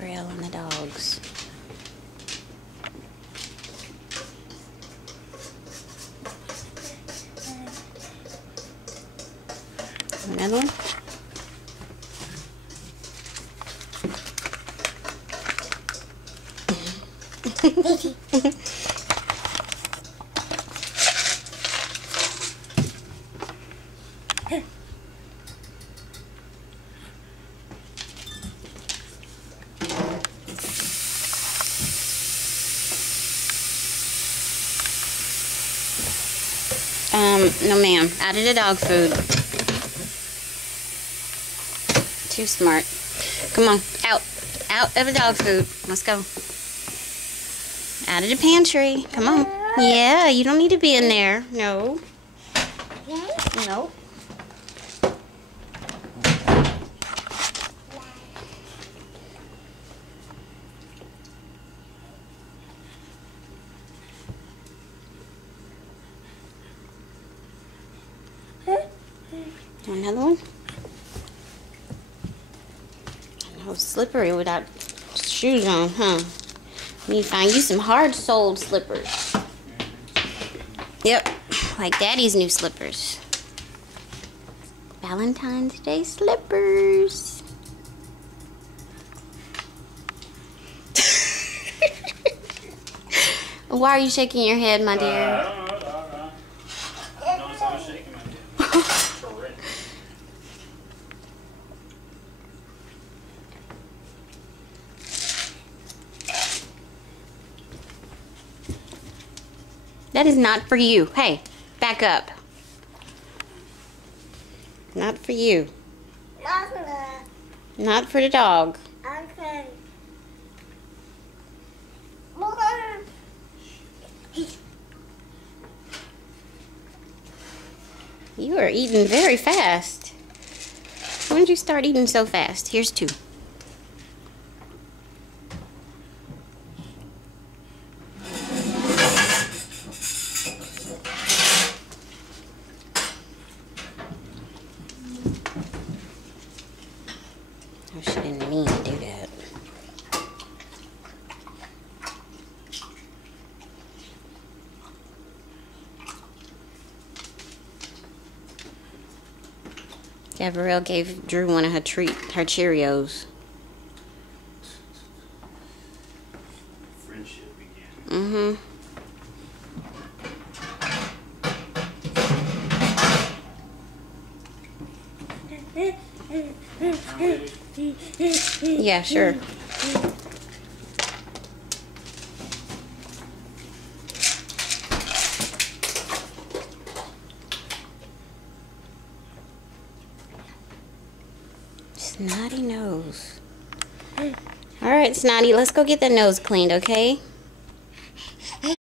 Gabrielle and the dogs. Another one? No ma'am. Out of the dog food. Too smart. Come on, out. Out of the dog food. Let's go. Out of the pantry. Come on. Yeah, you don't need to be in there. No. No. Another one? Oh, slippery without shoes on, huh? Need to find you some hard-soled slippers. Yep, like Daddy's new slippers. Valentine's Day slippers. Why are you shaking your head, my dear? Notice I was shaking my head. That is not for you. Hey, back up. Not for you. Not for the dog. Okay. You are eating very fast. When did you start eating so fast? Here's two. Oh, she didn't mean to do that. Gabrielle gave Drew one of her Cheerios. Friendship began. Mm-hmm. Yeah, sure. Snotty nose. All right, Snotty, let's go get the nose cleaned, okay?